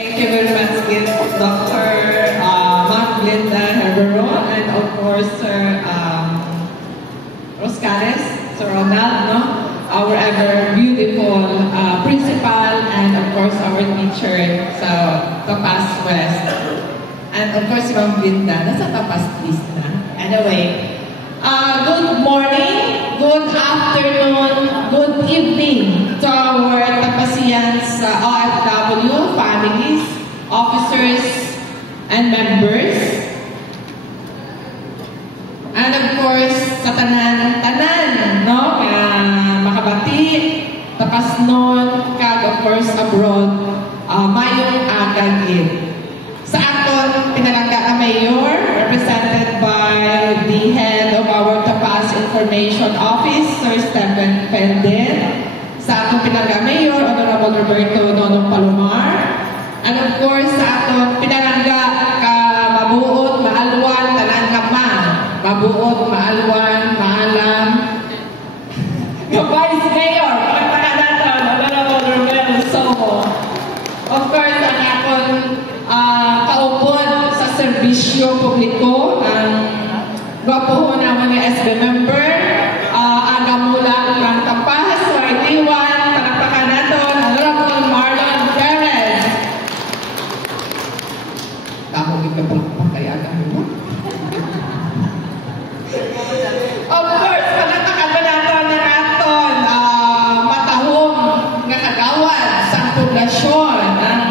Thank you very much, Dr. Mark Linda Herbero, and of course, Sir Roscares, Sir Ronald, no? Our ever beautiful principal, and of course, our teacher sa Tapas West. And of course, Ma'am Linda, nasa Tapas East na. Anyway, good morning, good afternoon, good evening to our Tapasians OFW families, officers, and members. And of course, sa tanan, no? Makabati, tapas nun, kag of course abroad, mayong agagid. Sa aton, pinalangga na mayor, represented by the head of our Tapas Information Office, Sir Stephen Pendel. Sa aton pinalangga mayor, Honorable Roberto Nonong Palomar. And of course, sa aton pinalangga ka mabuot, maalwan, tanan kama. Mabuot, maalwan, maalam. Vice Mayor, pagpaka natin, Honorable Roberto Somo. Of course, ang aton kaupod sa serbisyo publiko, ang gwapo ho naman ng SB member, agamula ng Tapas, Waritiwan, panapakan natin, Honorable Marlon Perez. Tawag yung kapalakpak kaya mo. Of course, panapakan na natin ng aton matahong nga kagawad sa poblasyon, ang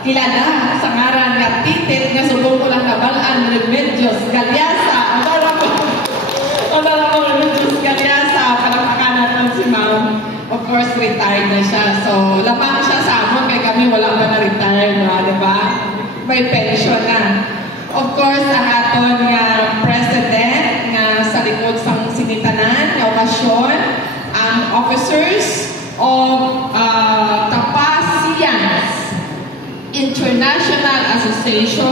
kilala sa ngaran nga titit nga subong ko lang nabalaan Remedios Galyasa. Honorable Remedios Galyasa, panapakan natin si Ma'am. Of course, retired na siya. So, lamang siya sa amon, kaya kami wala pa na-retire, no? Diba? May pension na. Of course, ang aton nga president nga sa likod sang sinitanan, nga okasyon, ang officers of Tapasians International Association.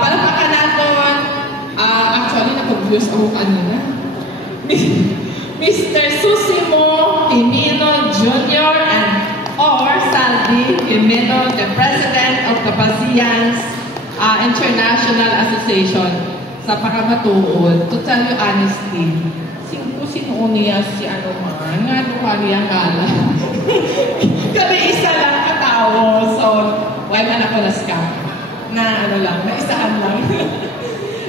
Palapakan natin, actually, na-confuse ako kanina. Mr. Susimo Jimeno Jr. and or Salvi Jimeno, the President of Tapasians International Association. Sa pakamatuod, to tell you honestly, sino niya si ano man, nga duha niya ngala. Kami isa lang katao, so, why man ako na-scam? Na ano lang, na isaan lang.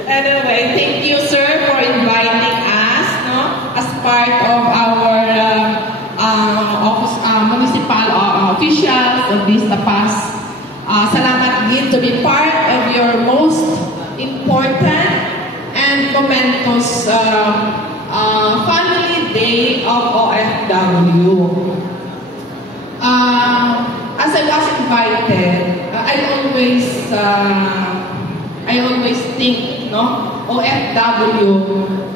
Anyway, thank you, sir, for inviting us, no, as part of our municipal officials of this Tapas. Salamat din to be part of your most important and momentous Family Day of OFW. As I was invited, I always think, no, OFW,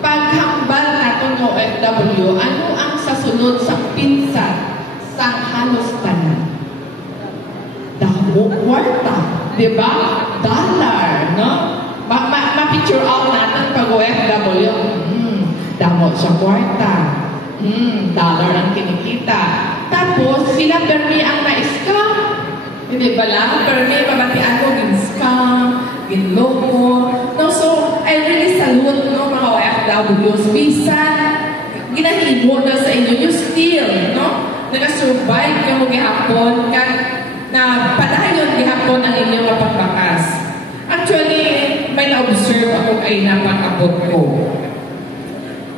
paghambal natin ng OFW, ano ang sasunod sa pinsan sa halos tanan? Damo, kwarta, diba? Dollar, no? Ma-picture out natin pag OFW. Damo siya kwarta. Dollar ang kinikita. Tapos, sila permi ang na-scam. Hindi ba lang? Permi, pabatian ko, gin-scam, gin-logo. No, so, I really salute, no, mga OFWs. Bisan, ginahimo na sa inyo, you still, no, nag-survive kayo gihapon, na padayon gihapon ang inyong mapagbakas. Actually, may na-observe ako kay napag-abot ko.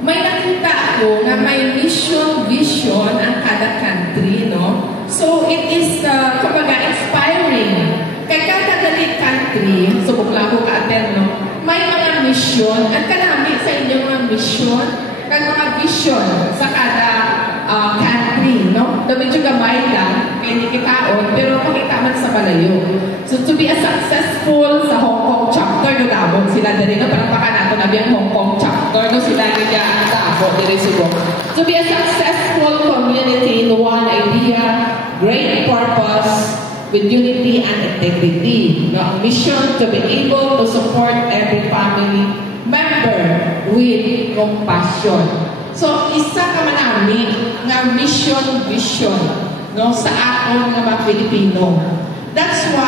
May nakita ako na may mission, vision ang kada country, no? So, it is, kumbaga, inspiring. Kaya kada country, subok lang ako ka-attend, no? May mga mission, at kanami sa inyong mga mission, kag mga vision sa kada country, no? Dami yung gamay lang, kaya hindi kitaon, pero pakita man sa balayo. So, to be a successful sa Hong Kong chapter, no, dabog sila dali, no? Panapakan natin na biyang Hong Kong chapter, no? Sila nila ang dabog, dili siguro. To be a successful community in one idea, great purpose, with unity and integrity. No? Ang mission to be able to support every family member with compassion. So, isa ka man namin nga mission, vision, no, sa aton nga mga Pilipino. That's why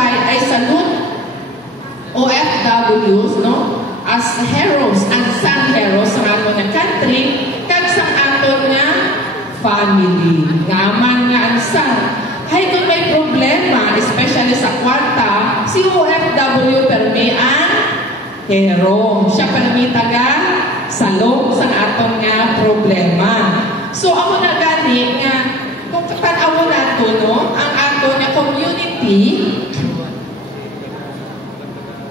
heroes and son heroes sa aton nga country kag sa aton nga family. Ngaman nga ang son. Hay kung may problema, especially sa kwarta, si OFW permi ang hero. Siya permi taga salong sa aton nga problema. So ako na gani nga kung tanaw nato no, ang aton nga community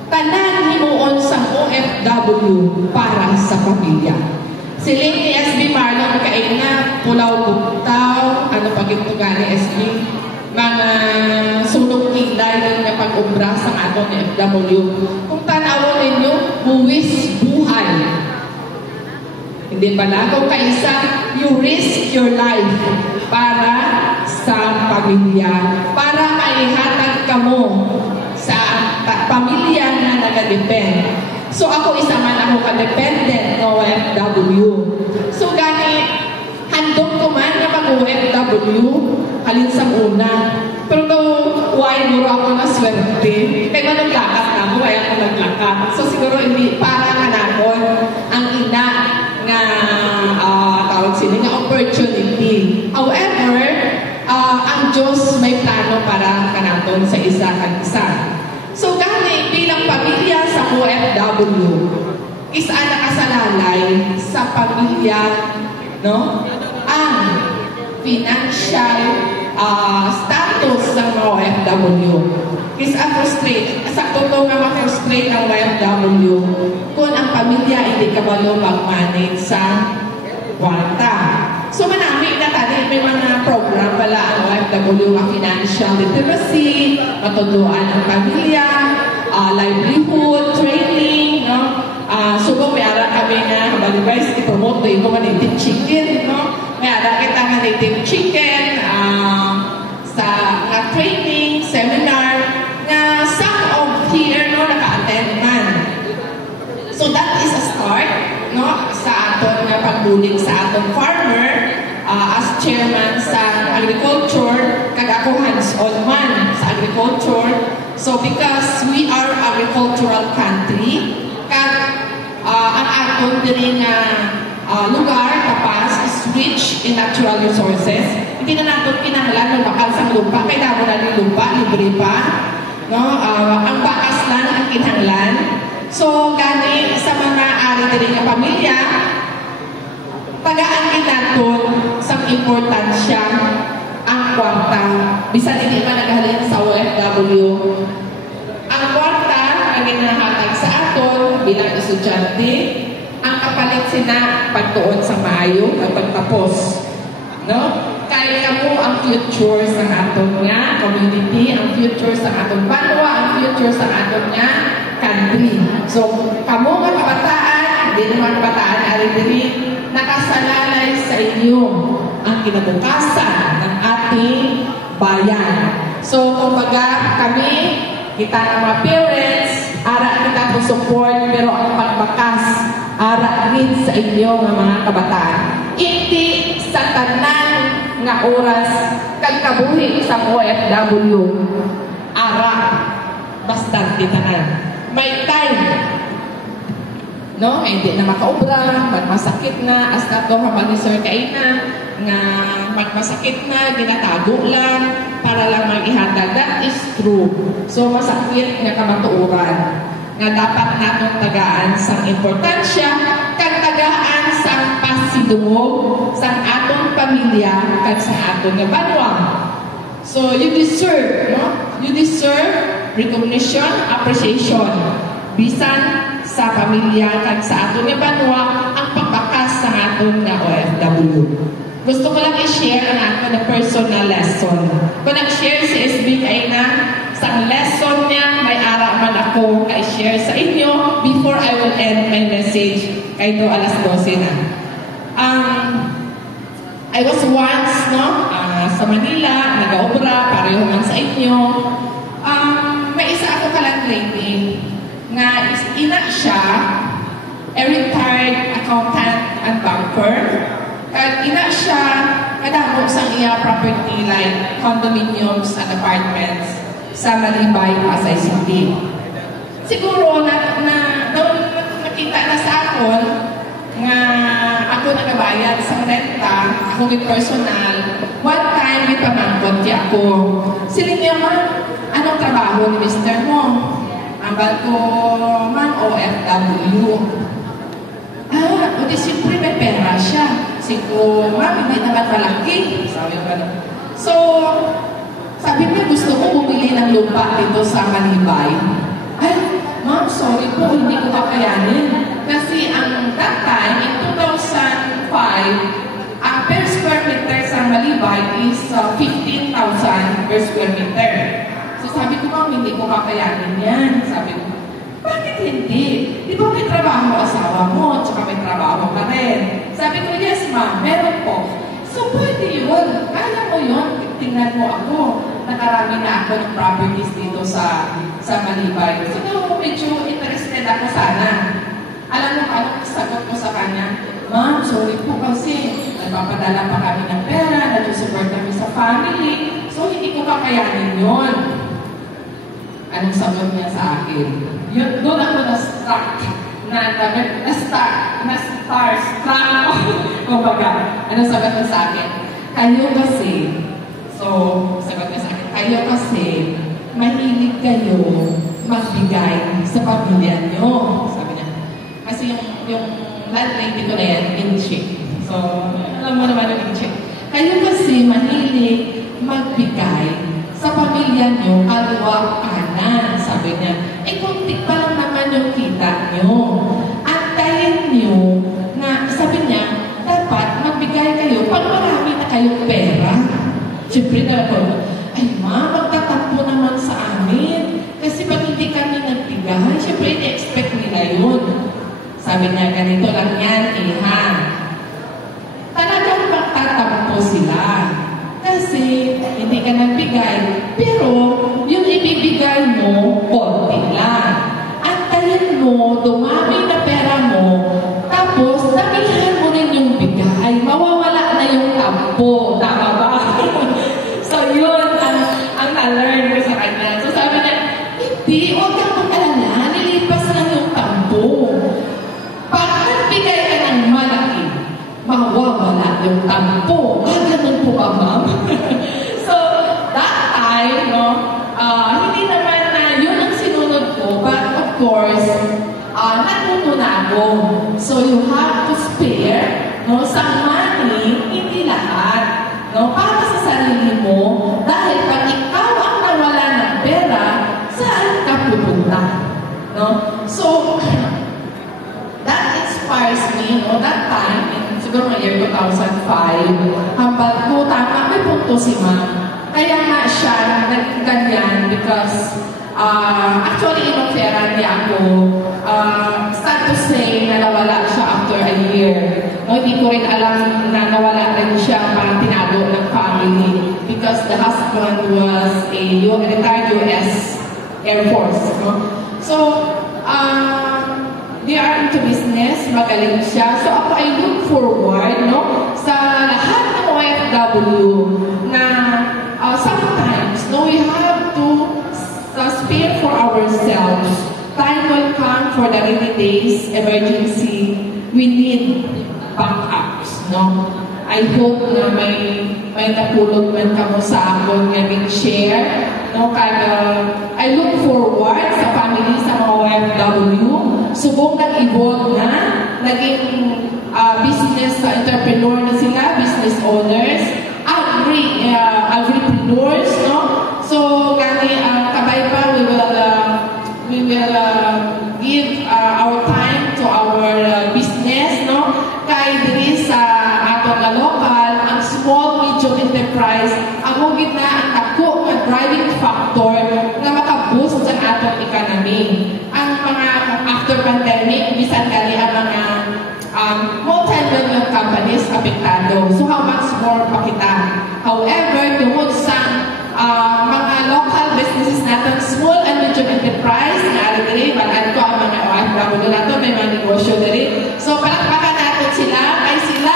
tanan himuon sa OFW para sa pamilya. Siling ni SB Marlon kain na pulaw bugtaw, ano pag ito gani SB, mga sulong kilay ng nga pag-umbra sa aton ni OFW. Kung tanaw ninyo, buwis buhay. Hindi ba na? Kung kaisa, you risk your life para sa pamilya, para maihatag ka mo sa pamilya na nagadepend. So ako isa man ako ka-dependent ng OFW. So gani, handog ko man na mag-OFW, halin sa una. Pero why muro ako na swerte? Kaya naglakas na ako, kaya ako naglakas. So siguro hindi para nga nakon ang ina nga tawag sila nga opportunity. However, ang Diyos may plano para kanaton sa isa kag isa. So gani bilang pamilya sa OFW, isa nakasalalay sa pamilya, no? Ang financial status ng mga OFW. Isa frustrate, sa totoo nga ma-frustrate ang OFW kung ang pamilya hindi kabalo mag-manage sa kwarta. So manami na tadi may mga program pala ang OFW nga financial literacy, matutuan ang pamilya, livelihood, training, no? Sugo may ara kami nga balibay i-promote to imo nga native chicken, no? May ara kita nga native chicken sa nga training, seminar nga some of here no naka-attend man. So that is a start, no, sa aton nga pagbulig sa aton farmer as chairman sa agriculture, kag ako hands-on man sa agriculture. So because we are agricultural country, kag ang aton diri nga lugar kapas is rich in natural resources. Hindi na natin kinahanglan ng bakal sa lupa, kaya mo na yung lupa, libre pa. No? Ang bakas lang ang kinahanglan. So, gani sa mga ari diri nga pamilya, tagaan naton sa importansya ang kwarta. Bisan hindi man naghalin sa OFW. Ang kwarta ang ginahatag sa aton bilang estudyante, ang kapalit sina pagtuon sa maayo at pagtapos. No? Kaya mo ang future sa aton nga community, ang future sa aton banwa, ang future sa aton nga country. So, kamo nga kabataan, hindi naman kabataan, ari diri nakasalalay sa inyo ang kinabukasan ng ating bayan. So, kumbaga kami, kita ng mga parents, ara kita po support, pero ang pagbakas, ara rin sa inyo ng mga kabataan. Hindi sa tanan nga oras kagkabuhi sa OFW, ara bastante tanan. May time, no? Hindi na makaobra, magmasakit na, as na ito habang sir kain nga magmasakit na, ginatago lang, para lang mag-ihatag. That is true. So, masakit nga kamatuuran nga dapat natong tagaan sa importansya kag tagaan sa pasidungog sa atong pamilya kag sa atong nga banwa. So, you deserve, no? You deserve recognition, appreciation. Bisan sa pamilya kag sa atong nga banwa ang pagbakas sa atong nga OFW. Gusto ko lang i-share ang ato na personal lesson. Kung nag-share si SB kay na sa lesson niya, may ara man ako i-share sa inyo before I will end my message kay do alas 12 na. I was once, no, sa Manila, nag-aobra, pareho man sa inyo. May isa ako kalandlady nga ina siya, a retired accountant and banker. At ina siya, kadamo sa iya property like condominiums and apartments sa Malibay, Pasay City. Siguro nakita kita na sa akon nga ako nagabayad sa renta, ako with personal. One time, may pamangkot di ako. Sila niya, ma'am, anong trabaho ni Mr. mo? Ambal ko, ma'am, OFW. O di siyempre may pera siya. Siguro, ma'am, hindi naman malaki. Sabi ko na. So, sabi niya, gusto ko bumili ng lupa dito sa Malibay. Ay, ma'am, sorry po, hindi ko kakayanin. Kasi ang that time, in 2005, per square meter sa Malibay is 15,000 per square meter. So sabi ko, ma'am, hindi ko kakayanin yan. Sabi ko, bakit hindi? Di ba may trabaho asawa mo, tsaka may trabaho ka rin? Sabi ko, yes, ma'am, meron po. So pwede yun. Kaya mo yun. Tingnan mo ako. Nakarami na ako ng properties dito sa Malibay. So medyo interested ako sana. Alam mo, anong sagot ko sa kanya? Ma'am, sorry po kasi nagpapadala pa kami ng pera, nag-support kami sa family, so hindi ko kakayanin yun. Anong sagot niya sa akin? Yun, doon ako na-struck. Na-starstruck. Kumbaga, anong sagot niya sa akin? Kayo kasi, sagot niya sa akin, kayo kasi, mahilig kayo magbigay sa pamilya niyo. Sabi niya. Kasi yung landlady ko na yan, Inche. So, alam mo naman yung Inche. Kayo kasi mahilig magbigay sa pamilya nyo, kalwa-kanan, sabi niya. Kunti pa lang naman yung kita nyo. Antayin nyo na, sabi niya, dapat magbigay kayo pag marami na kayong pera. Siyempre na ako, ay ma, magtatampo naman sa amin. Kasi pag hindi kami nagbigay, siyempre na-expect nila yun. Sabi niya, ganito lang yan, iha. Talagang magtatampo sila. Kasi hindi ka nagbigay, pero yung ibibigay mo, konti lang. Antayin mo, dumami na pera mo, tapos damihan mo rin yung bigay. Mawawala na yung tampo. Tama ba? So yun, ang na-learn ko sa kanya. So sabi niya, hindi, huwag kang mag-alala, nilipas lang yung tampo. Pag nagbigay ka ng malaki, mawawala yung tampo. Ganun po ba, ma'am? So, that time, hindi naman na yun ang sinunod ko. But of course, natuto na ako. So, you have to spare some money, hindi lahat. Para sa sarili mo, dahil pag ikaw ang nawala ng pera, saan ka pupunta? So, that inspires me, that time, siguro ng year 2005, hambal ko, tama, may punto si ma'am. Kaya nga siya, naging ganyan because, actually, inofferan niya ako. Sad to say, na nawala siya after a year. Hindi ko rin alam na nawala rin siya, parang tinago ng family because the husband was a retired US Air Force. So, they are into business, magaling siya. So ako ay look forward, sa lahat ng OFW na sometimes, we have to spare for ourselves. Time will come for the rainy days, emergency. We need backups, I hope na may napulot man kamo sa akong share. Kaya I look forward sa family sa mga OFW. Subong nag-evolve na, naging business entrepreneur na sila, business owners, agripreneurs, So, gani, kabay pa, we will give our time to our business, Kay diri sa atong local, ang small, medium enterprise, ang hugit na ang tako, ang driving factor na makaboost sa atong economy. Ang mga after pandemic, bisan gali ang mga multi-million companies apektado. So how much more pa kita? However, tungkol sa mga local businesses natin, small and medium enterprise, na diri, balaan ko ang mga OFW nato, may mga negosyo diri. So palakpakan natin sila, ay sila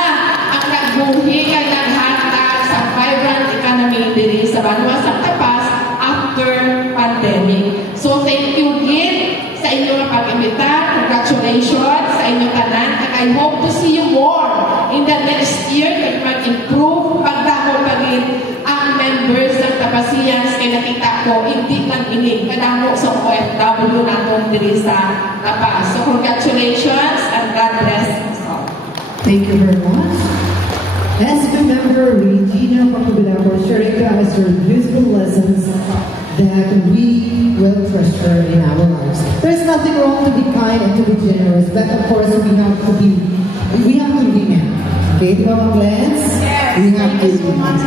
ang nagbuhi kay naghatag sa vibrant economy diri sa Banwa sa Tapas after pandemic. So thank you again sa inyong pag-imbita. Congratulations sa inyong tanan. And I hope to see you more in the next year kaya mag-improve, pagdamo pagin ang members ng Tapasiyans kay nakita ko, hindi lang inig, kadamo sa OFW natong diri sa Tapas. So congratulations and God bless us all. Thank you very much. As we remember Regina Pacubila for sharing to us her beautiful lessons that we will treasure in our lives. There's nothing wrong to be kind and to be generous, but of course we have to be men. Okay, di ba, Glenn? Yes, we have thank you so to much.